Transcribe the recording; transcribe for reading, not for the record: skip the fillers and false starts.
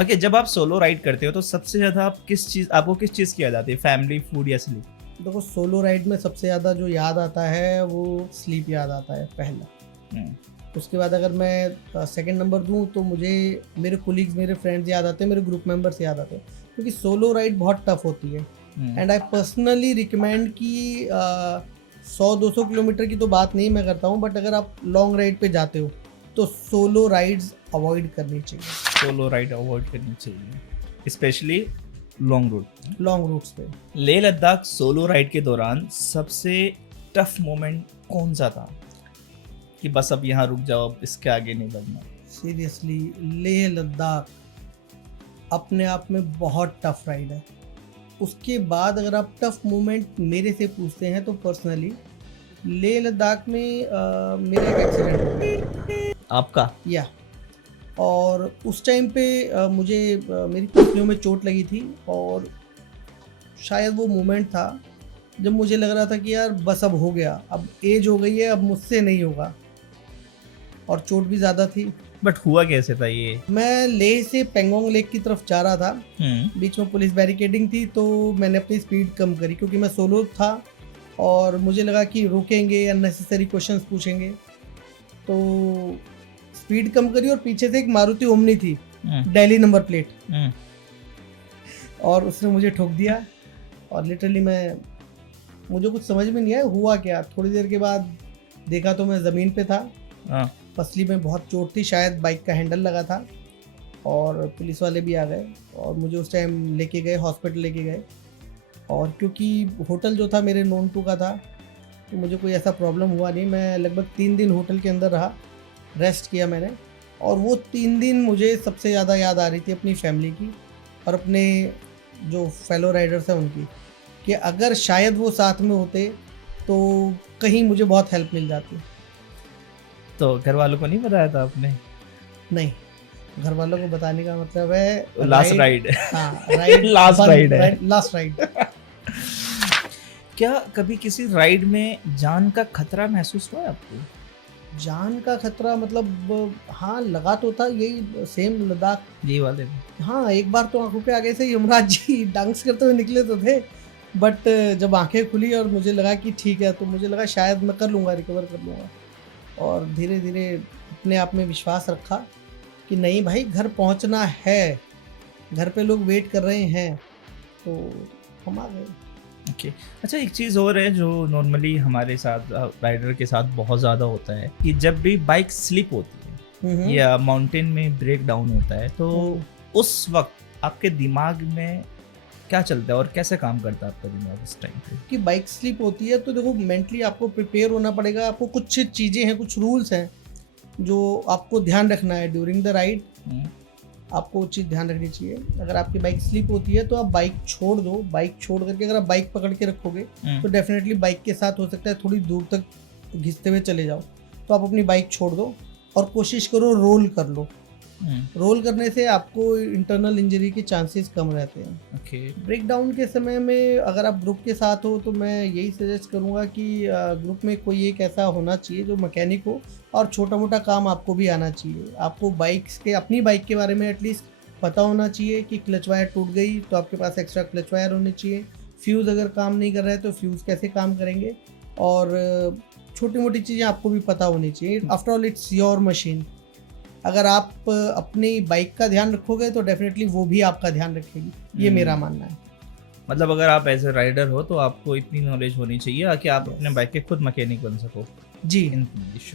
Okay, जब आप solo ride करते हो तो सबसे ज़्यादा आपको किस चीज़ की याद आती है? फैमिली, फूड या स्लीप? देखो, सोलो राइड में सबसे ज़्यादा जो याद आता है वो स्लीप याद आता है पहला। हुँ, उसके बाद अगर मैं सेकंड नंबर दूं तो मुझे मेरे कोलीग्स, मेरे फ्रेंड्स याद आते हैं, मेरे ग्रुप मेंबर्स याद आते हैं, क्योंकि सोलो राइड बहुत टफ होती है। हुँ, एंड आई पर्सनली रिकमेंड कि 100-200 किलोमीटर की तो बात नहीं मैं करता हूँ, बट अगर आप लॉन्ग राइड पे जाते हो तो सोलो राइड्स अवॉइड करनी चाहिए, सोलो राइड अवॉइड करनी चाहिए, specially long route. Long routes पे। लेह लद्दाख सोलो राइड के दौरान सबसे टफ मोमेंट कौन सा था कि बस अब यहाँ रुक जाओ, अब इसके आगे नहीं बढ़ना? सीरियसली, लेह लद्दाख अपने आप में बहुत टफ राइड है। उसके बाद अगर आप टफ मोमेंट मेरे से पूछते हैं तो पर्सनली लेह लद्दाख में मेरा एक एक्सीडेंट हो गया, आपका? या और उस टाइम पे मुझे मेरी पसलियों में चोट लगी थी, और शायद वो मोमेंट था जब मुझे लग रहा था कि यार बस अब हो गया, अब एज हो गई है, अब मुझसे नहीं होगा, और चोट भी ज़्यादा थी। बट हुआ कैसे था ये? मैं लेह से पेंगोंग लेक की तरफ जा रहा था, बीच में पुलिस बैरिकेडिंग थी, तो मैंने अपनी स्पीड कम करी क्योंकि मैं सोलो था और मुझे लगा कि रोकेंगे, अननेसेसरी क्वेश्चंस पूछेंगे, तो स्पीड कम करी और पीछे से एक मारुति ओमनी थी, दिल्ली नंबर प्लेट, और उसने मुझे ठोक दिया। और लिटरली मुझे कुछ समझ में नहीं आया हुआ क्या। थोड़ी देर के बाद देखा तो मैं ज़मीन पे था, हाँ, पसली में बहुत चोट थी, शायद बाइक का हैंडल लगा था, और पुलिस वाले भी आ गए और मुझे उस टाइम लेके गए, हॉस्पिटल लेके गए। और क्योंकि होटल जो था मेरे नोन टू का था, तो मुझे कोई ऐसा प्रॉब्लम हुआ नहीं। मैं लगभग 3 दिन होटल के अंदर रहा, रेस्ट किया मैंने, और वो 3 दिन मुझे सबसे ज़्यादा याद आ रही थी अपनी फैमिली की और अपने जो फेलो राइडर्स हैं उनकी, कि अगर शायद वो साथ में होते तो कहीं मुझे बहुत हेल्प मिल जाती। तो घर वालों को नहीं बताया था आपने? नहीं, घर वालों को बताने का मतलब है लास्ट राइड। हाँ, राइड लास्ट राइड है। Last ride. क्या कभी किसी राइड में जान का खतरा महसूस हुआ है आपको? जान का खतरा मतलब हाँ लगा तो था, यही सेम लद्दाख। ये वाले में? हाँ, एक बार तो आंखों के आगे से यमराज जी डांस करते हुए निकले तो थे, बट जब आंखें खुली और मुझे लगा कि ठीक है, तो मुझे लगा शायद मैं कर लूँगा, रिकवर कर लूँगा, और धीरे धीरे अपने आप में विश्वास रखा कि नहीं भाई, घर पहुंचना है, घर पे लोग वेट कर रहे हैं, तो हम आ गए। ओके। अच्छा, एक चीज़ और है जो नॉर्मली हमारे साथ राइडर के साथ बहुत ज़्यादा होता है कि जब भी बाइक स्लिप होती है या माउंटेन में ब्रेक डाउन होता है, तो उस वक्त आपके दिमाग में क्या चलता है और कैसे काम करता है आपका दिमाग उस टाइम पे? कि बाइक स्लिप होती है तो देखो, मेंटली आपको प्रिपेयर होना पड़ेगा। आपको कुछ चीज़ें हैं, कुछ रूल्स हैं जो आपको ध्यान रखना है ड्यूरिंग द राइड। आपको वो चीज़ ध्यान रखनी चाहिए। अगर आपकी बाइक स्लिप होती है तो आप बाइक छोड़ दो। बाइक छोड़ करके अगर आप बाइक पकड़ के रखोगे तो डेफिनेटली बाइक के साथ हो सकता है थोड़ी दूर तक घिसते हुए चले जाओ, तो आप अपनी बाइक छोड़ दो और कोशिश करो रोल कर लो। रोल करने से आपको इंटरनल इंजरी के चांसेस कम रहते हैं। ओके। ब्रेक डाउन के समय में अगर आप ग्रुप के साथ हो तो मैं यही सजेस्ट करूँगा कि ग्रुप में कोई एक ऐसा होना चाहिए जो मैकेनिक हो, और छोटा मोटा काम आपको भी आना चाहिए। आपको अपनी बाइक के बारे में एटलीस्ट पता होना चाहिए कि क्लच वायर टूट गई तो आपके पास एक्स्ट्रा क्लच वायर होने चाहिए। फ्यूज़ अगर काम नहीं कर रहा है तो फ्यूज़ कैसे काम करेंगे, और छोटी मोटी चीज़ें आपको भी पता होनी चाहिए। After all it's your machine. अगर आप अपनी बाइक का ध्यान रखोगे तो डेफिनेटली वो भी आपका ध्यान रखेगी, ये मेरा मानना है। मतलब अगर आप एज ए राइडर हो तो आपको इतनी नॉलेज होनी चाहिए कि आप अपने बाइक के खुद मैकेनिक बन सको। जी।